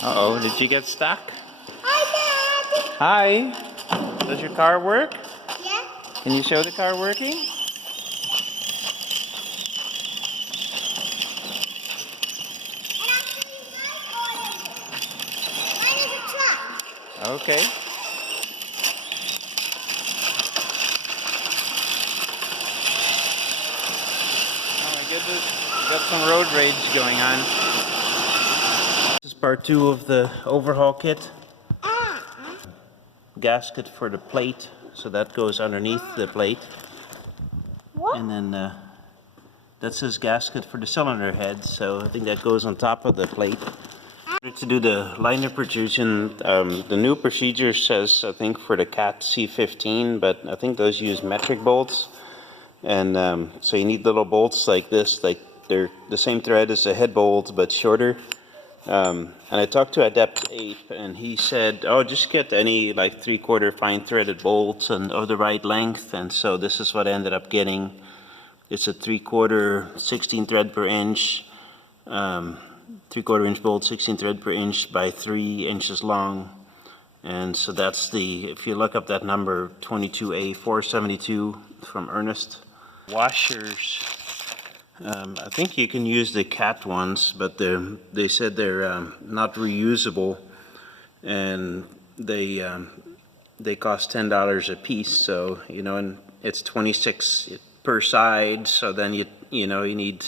Uh-oh, did you get stuck? Hi, Dad. Hi. Does your car work? Yeah. Can you show the car working? And actually, mine is a truck. Okay. Oh my goodness, we got some road rage going on. This is part 2 of the overhaul kit. Gasket for the plate, so that goes underneath the plate. What? And then that says gasket for the cylinder head, so I think that goes on top of the plate. To do the liner protrusion, the new procedure says, I think, for the Cat C15, but I think those use metric bolts. And so you need little bolts like this, like they're the same thread as a head bolt, but shorter. And I talked to Adept 8, and he said, oh, just get any like 3/4 fine threaded bolts and of the right length. And so this is what I ended up getting. It's a 3/4 16 thread per inch, 3/4 inch bolt, 16 thread per inch by 3 inches long. And so that's the, if you look up that number, 22A472 from Ernest. Washers, I think you can use the Cat ones, but they said they're not reusable, and they cost $10 a piece. So and it's 26 per side. So then you need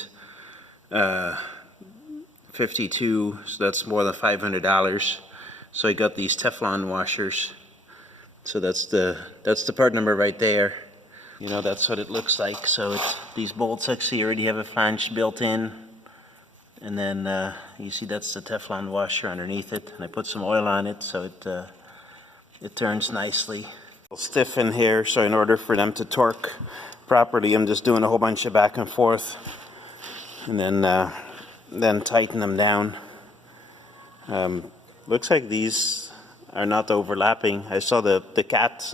52. So that's more than $500. So I got these Teflon washers. So that's the part number right there. That's what it looks like. So these bolts actually already have a flange built in. And then you see that's the Teflon washer underneath it. And I put some oil on it so it turns nicely. It's stiff in here, so in order for them to torque properly, I'm just doing a whole bunch of back and forth. And then tighten them down. Looks like these are not overlapping. I saw the Cat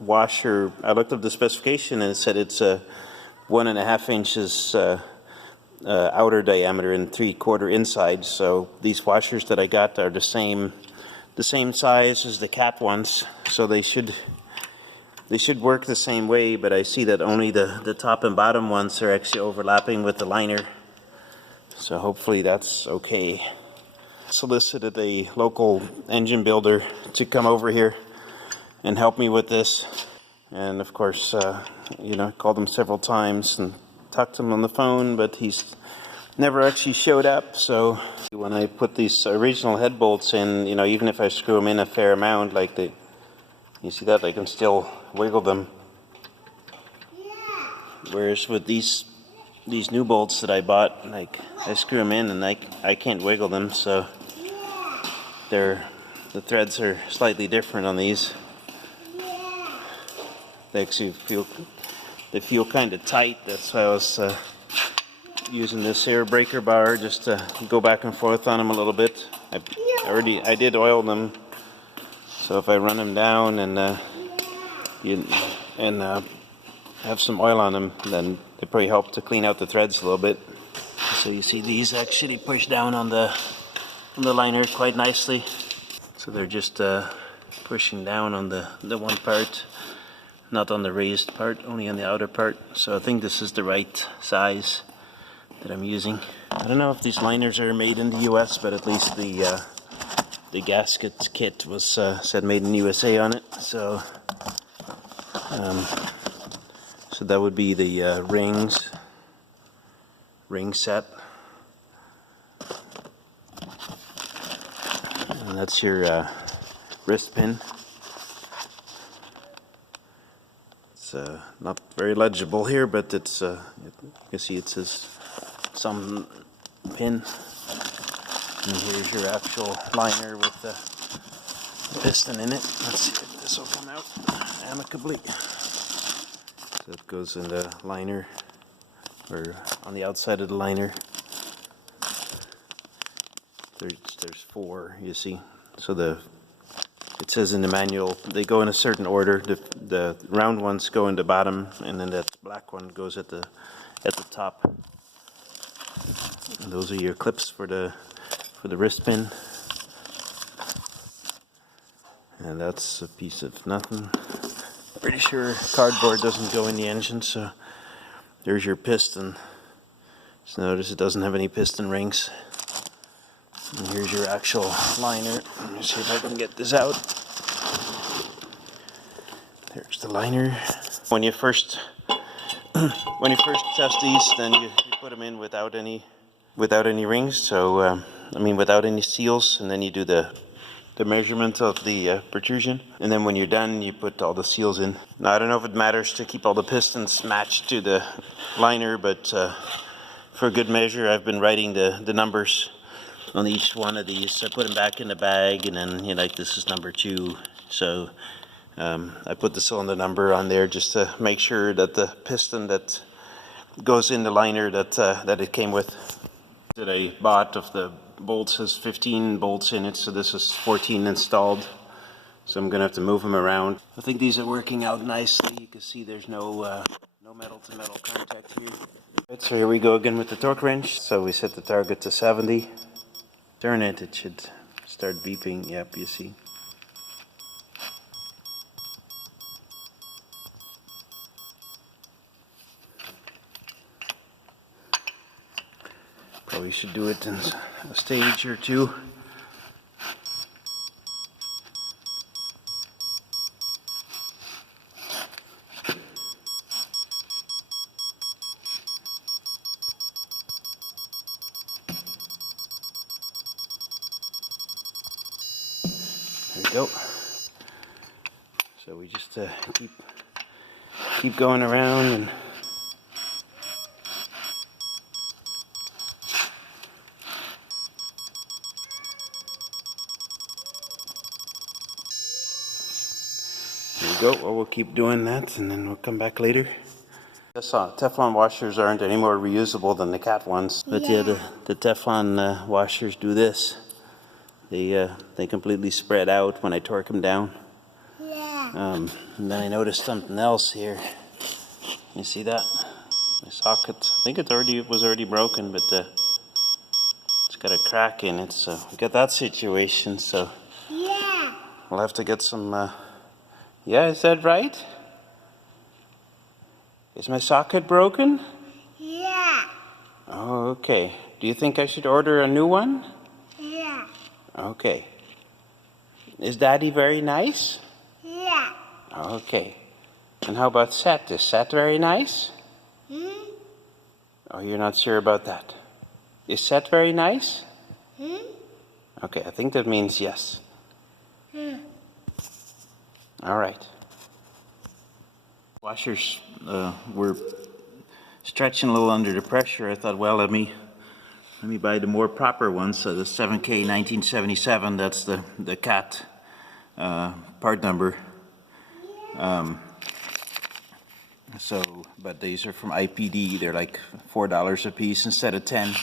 washer. I looked up the specification and it said it's 1.5 inches outer diameter and 3/4 inside. So these washers that I got are the same size as the Cat ones. So they should work the same way. But I see that only the top and bottom ones are actually overlapping with the liner. So hopefully that's okay. Solicited a local engine builder to come over here and help me with this, and of course called him several times and talked to him on the phone, but he's never actually showed up. So when I put these original head bolts in, even if I screw them in a fair amount, like you see that I can still wiggle them, whereas with these new bolts that I bought, like I screw them in and I can't wiggle them. So the threads are slightly different on these. They actually feel kind of tight. That's why I was using this air breaker bar just to go back and forth on them a little bit. I did oil them, so if I run them down and have some oil on them, then they probably help to clean out the threads a little bit. So you see these actually push down on the liner quite nicely. So they're just pushing down on the one part, not on the raised part, only on the outer part. So I think this is the right size that I'm using. I don't know if these liners are made in the US, but at least the gasket kit was said made in USA on it. So so that would be the ring set. And that's your wrist pin. It's not very legible here, but it's you can see it says some pin. And here's your actual liner with the piston in it. Let's see if this will come out amicably. So it goes in the liner, or on the outside of the liner. There's 4, you see. So it says in the manual they go in a certain order. The round ones go in the bottom, and then that black one goes at the top. And those are your clips for the wrist pin. And that's a piece of nothing. Pretty sure cardboard doesn't go in the engine, so there's your piston. So notice it doesn't have any piston rings. And here's your actual liner. Let me see if I can get this out. There's the liner. When you first test these, then you put them in without any rings. So I mean without any seals, and then you do the measurement of the protrusion, and then when you're done you put all the seals in. Now I don't know if it matters to keep all the pistons matched to the liner, but for good measure I've been writing the numbers on each one of these. I put them back in the bag, and then like this is number 2, so I put the cylinder number on there just to make sure that the piston that goes in the liner that it came with, that I bought of the bolts, has 15 bolts in it, so this is 14 installed, so I'm gonna have to move them around. I think these are working out nicely. You can see there's no metal to metal contact here. Right, so here we go again with the torque wrench. So we set the target to 70. Turn it, it should start beeping. Yep, you see. Probably should do it in a stage or two. There we go. So we just keep going around and go. Well, we'll keep doing that and then we'll come back later. Teflon washers aren't any more reusable than the Cat ones, but yeah, the Teflon washers do this. They completely spread out when I torque them down. Yeah. And then I noticed something else here. You see that? My socket. I think it was already broken, but it's got a crack in it. So we got that situation. So Yeah. we'll have to get some. Yeah, is that right? Is my socket broken? Yeah. Oh, okay. Do you think I should order a new one? Yeah. Okay. Is Daddy very nice? Yeah. Okay. And how about Seth? Is Seth very nice? Hmm? Oh, you're not sure about that. Is Seth very nice? Hmm? Okay, I think that means yes. All right. Washers were stretching a little under the pressure. I thought, well, let me buy the more proper ones. So the 7K 1977, that's the Cat part number. But these are from IPD. They're like $4 a piece instead of 10.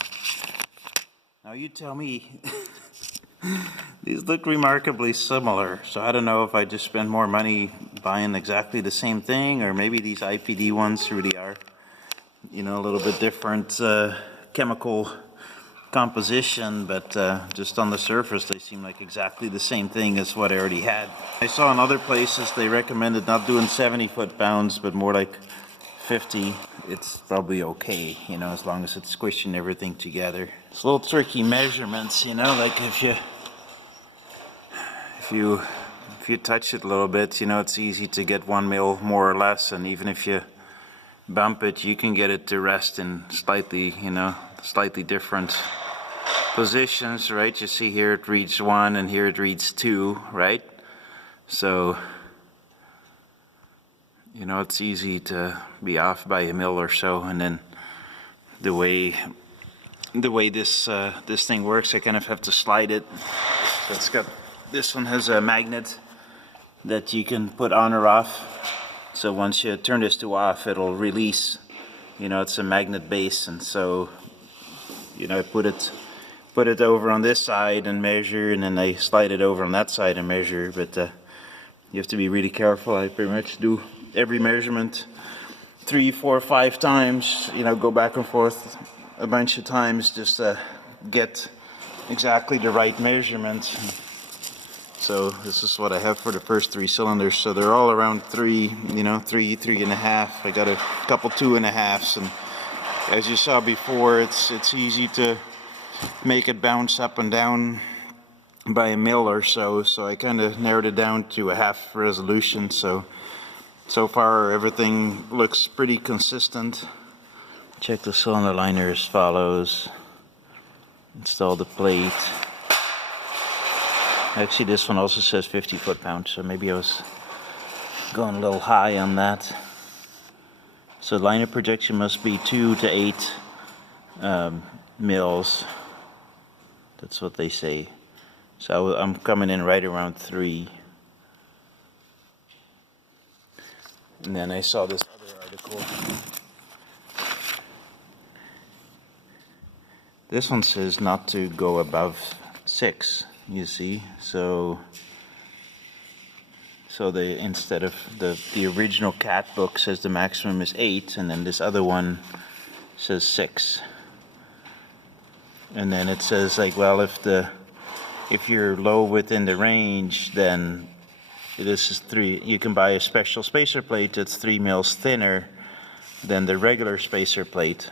Now you tell me. These look remarkably similar, so I don't know if I just spend more money buying exactly the same thing, or maybe these IPD ones really are, a little bit different chemical composition, but just on the surface they seem like exactly the same thing as what I already had. I saw in other places they recommended not doing 70 foot-pounds, but more like 50. It's probably okay, as long as it's squishing everything together. It's a little tricky measurements, like if you touch it a little bit, it's easy to get 1 mil more or less, and even if you bump it, you can get it to rest in slightly different positions, right? You see here it reads 1 and here it reads 2, right? So, it's easy to be off by a mil or so, and then the way this thing works, I kind of have to slide it. So this one has a magnet that you can put on or off. So once you turn this to off, it'll release. It's a magnet base, and so I put it over on this side and measure, and then I slide it over on that side and measure. But you have to be really careful. I pretty much do every measurement 3, 4, 5 times. Go back and forth a bunch of times just to get exactly the right measurement. So this is what I have for the first 3 cylinders. So they're all around 3, you know, 3.5. I got a couple 2.5s, and as you saw before, it's easy to make it bounce up and down by a mil or so. So I kind of narrowed it down to a half resolution. So far everything looks pretty consistent. Check the cylinder liner as follows. Install the plate. Actually, this one also says 50 foot-pounds, so maybe I was going a little high on that. So liner projection must be 2 to 8 mils. That's what they say. So I'm coming in right around 3. And then I saw this other article. This one says not to go above 6. You see, so they, instead of the original Cat book says the maximum is 8, and then this other one says 6. And then it says like, well, if you're low within the range, then this is 3. You can buy a special spacer plate that's 3 mils thinner than the regular spacer plate.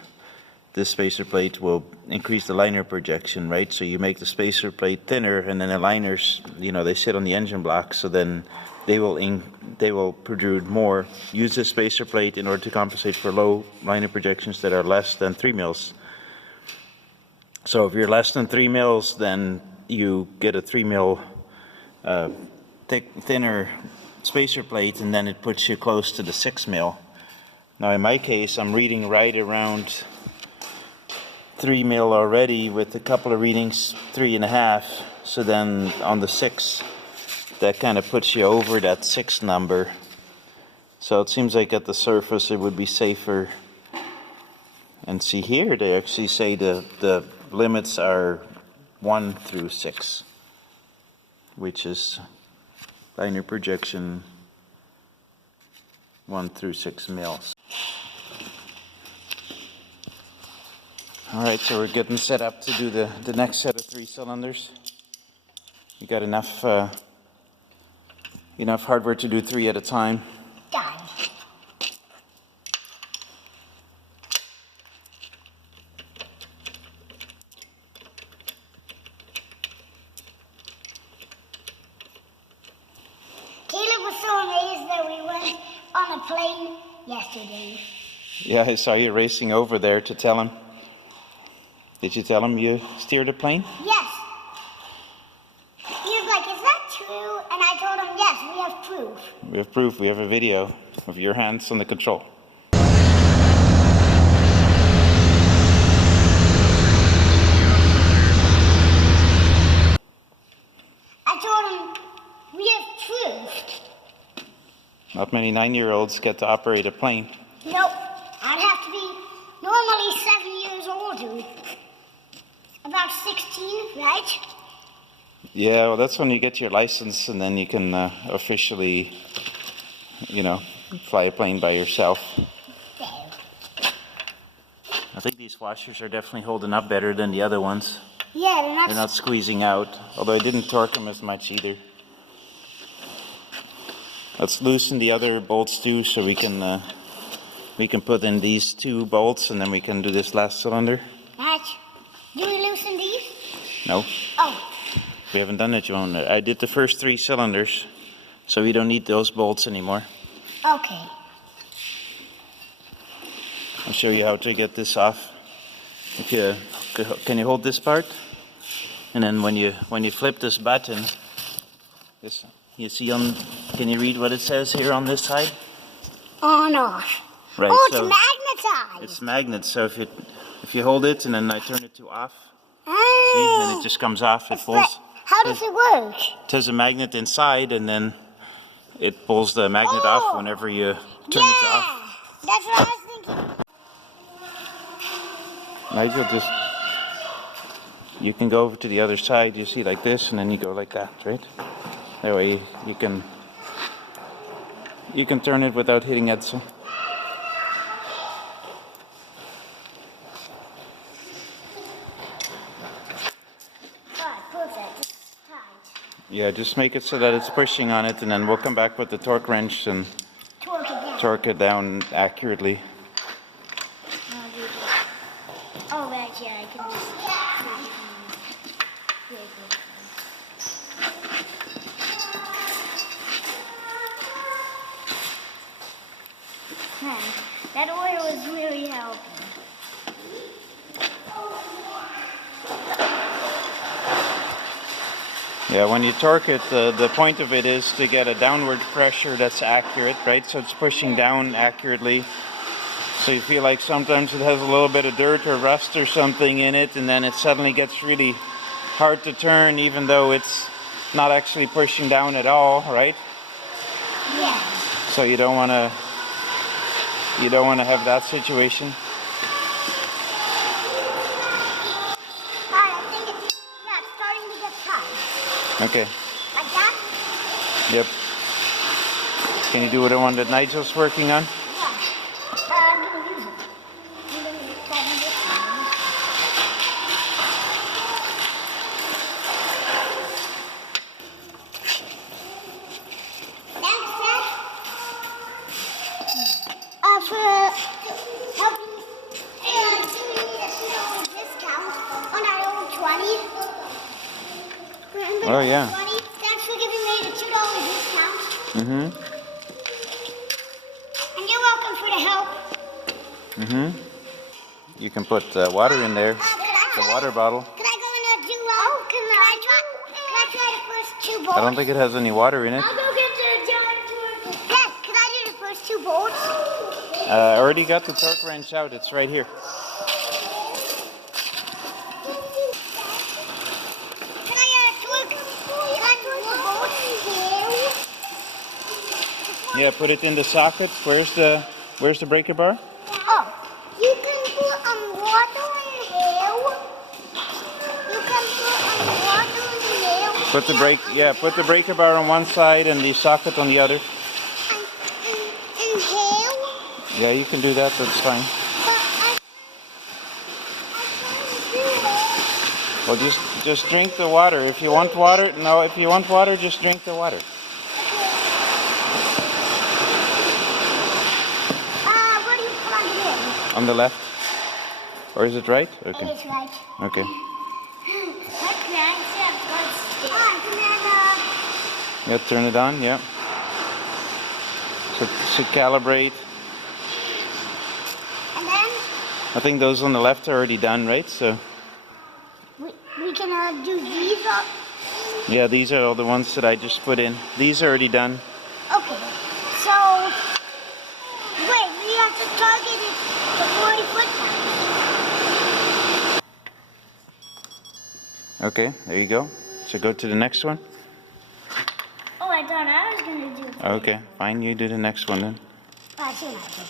This spacer plate will increase the liner projection, right? So you make the spacer plate thinner, and then the liners, you know, they sit on the engine block, so then they will protrude more. Use this spacer plate in order to compensate for low liner projections that are less than 3 mils. So if you're less than 3 mils, then you get a 3 mil thinner spacer plate, and then it puts you close to the 6 mil. Now in my case, I'm reading right around 3 mil already, with a couple of readings 3.5. So then on the 6, that kind of puts you over that 6 number. So it seems like at the surface it would be safer. And see here, they actually say the limits are 1 through 6, which is liner projection 1 through 6 mils. Alright, so we're getting set up to do the next set of 3 cylinders. You got enough hardware to do 3 at a time. Done. Caleb was so amazed that we went on a plane yesterday. Yeah, I saw you racing over there to tell him. Did you tell him you steered a plane? Yes. He was like, is that true? And I told him, yes, we have proof. We have proof. We have a video of your hands on the control. I told him, we have proof. Not many 9-year-olds get to operate a plane. Nope. I'd have to be normally 7 years old, dude. About 16, right? Yeah, well, that's when you get your license, and then you can officially, fly a plane by yourself. I think these washers are definitely holding up better than the other ones. Yeah, They're not squeezing out, although I didn't torque them as much either. Let's loosen the other bolts too, so we can put in these 2 bolts, and then we can do this last cylinder. Right. Do we loosen these? No, Oh, we haven't done it, Joan. I did the first 3 cylinders, so we don't need those bolts anymore. okay. I'll show you how to get this off. Can you hold this part? And then when you flip this button, you see can you read what it says here on this side? On off. Right. Oh, so it's magnetized. it's magnet. So if you hold it and then I turn it to off, see, Ah. then it just comes off. It But pulls. how does it work? There's a magnet inside, and then it pulls the magnet off whenever you turn it to off. Yeah, that's what I was thinking. Nigel, you can go over to the other side, you see, like this, and then you go like that, right? That way you can turn it without hitting it. So. Alright, perfect. Tight. Yeah, just make it so that it's pushing on it, and then we'll come back with the torque wrench and Torque it down. torque it down accurately. I'll do this. Oh, right, yeah, I can just. Man, that oil is really helping. Yeah, when you torque it, the point of it is to get a downward pressure that's accurate, right? So it's pushing down accurately. So you feel like sometimes it has a little bit of dirt or rust or something in it, and then it suddenly gets really hard to turn, even though it's not actually pushing down at all, right? Yeah. So you don't want to have that situation. I think it's, yeah, it's starting to get tight. Okay. Like that? Yep. Can you do the one that Nigel's working on? Yeah. I'm gonna use it. I'm gonna tighten this one. Thanks, Dad. For helping giving me the $2 discount on our old 20. Remember Oh, the yeah. 20? Thanks for giving me the $2 discount. Mm-hmm. And you're welcome for the help. Mm-hmm. You can put water in there, the water bottle. Can I go in a duo? Can I try the first two bolts? I don't think it has any water in it. I'll go get the giant torque. Dad, can I do the first two bolts? I already got the torque wrench out. It's right here. Can I torque the bolts? Yeah, put it in the socket. Where's the breaker bar? Oh, you can put water in here. You can put water in here. Put the breaker bar on one side and the socket on the other. In here. Yeah, you can do that. That's fine. But I can't do it. Well, just drink the water. If you want water, just drink the water. Where do you plug it in? On the left. Or is it right? It Okay. is right. Okay. Okay, Yeah, turn it on. Yeah. So calibrate. and then I think those on the left are already done, right? So we can do these up. yeah, these are all the ones that I just put in. These are already done. Okay, so wait, we have to target it to 40 foot pounds. Okay, there you go. So go to the next one. Oh, I thought I was gonna do it. Okay, fine. You do the next one then. I see what I did.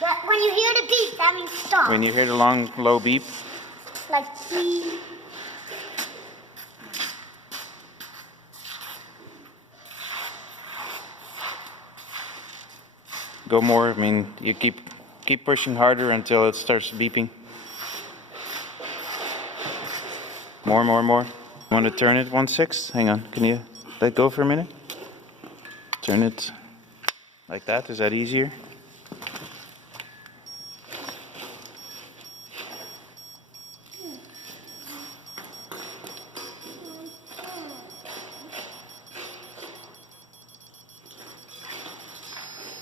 But when you hear the beep, that means stop. When you hear the long, low beep, Like beep. go more. I mean, you keep pushing harder until it starts beeping. More, more, more. Want to turn it 1/6? Hang on. Can you let go for a minute? Turn it like that. Is that easier?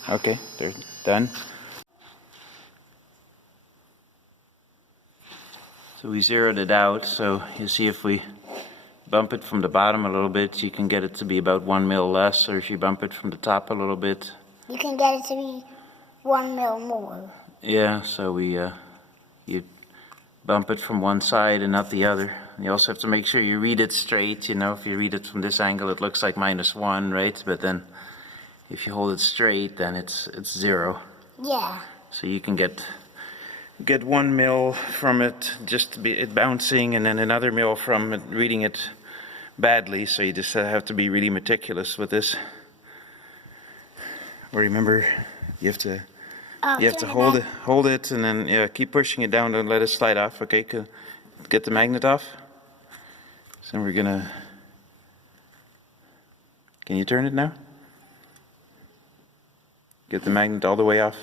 Okay, they're done. So we zeroed it out, so you see if we bump it from the bottom a little bit, you can get it to be about 1 mil less, or if you bump it from the top a little bit. You can get it to be 1 mil more. Yeah, so you bump it from one side and not the other. You also have to make sure you read it straight, you know, if you read it from this angle it looks like -1, right? But then if you hold it straight, then it's 0. Yeah. So you can get 1 mil from it just it bouncing, and then another mil from it reading it badly. So you just have to be really meticulous with this. Or remember, you have to hold it, and then keep pushing it down. Don't let it slide off. Okay, get the magnet off. So we're gonna, can you turn it now? Get the magnet all the way off.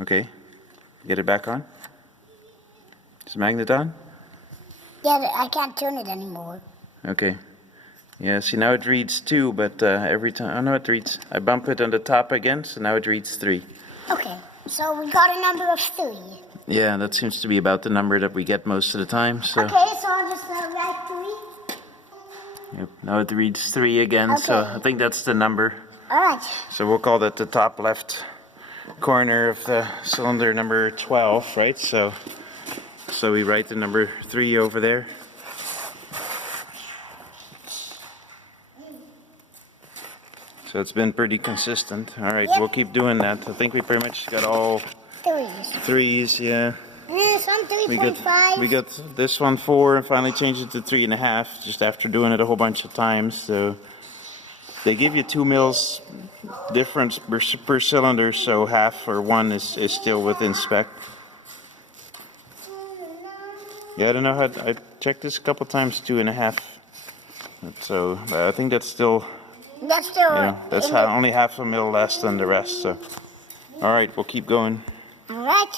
Okay, get it back on. Is the magnet on? Yeah, I can't turn it anymore. Okay. Yeah, see now it reads 2, but every time, oh no, it reads, I bump it on the top again, so now it reads 3. Okay, so we got a number of 3. Yeah, that seems to be about the number that we get most of the time, so. Okay, so I'll just write 3. Yep, now it reads 3 again, so Okay. I think that's the number. All right. So we'll call that the top left corner of the cylinder number 12, right? So we write the number 3 over there. So it's been pretty consistent. All right, Yep. we'll keep doing that. I think we pretty much got all 3s. 3s, yeah. Some We 3.5. got this one 4 and finally changed it to 3.5 just after doing it a whole bunch of times. So they give you 2 mils difference per cylinder, so half or 1 is still within spec. Yeah, I don't know how, I checked this a couple times, 2.5. So I think that's still, That's still. you know, that's only half a mil less than the rest. So, all right, we'll keep going. All right.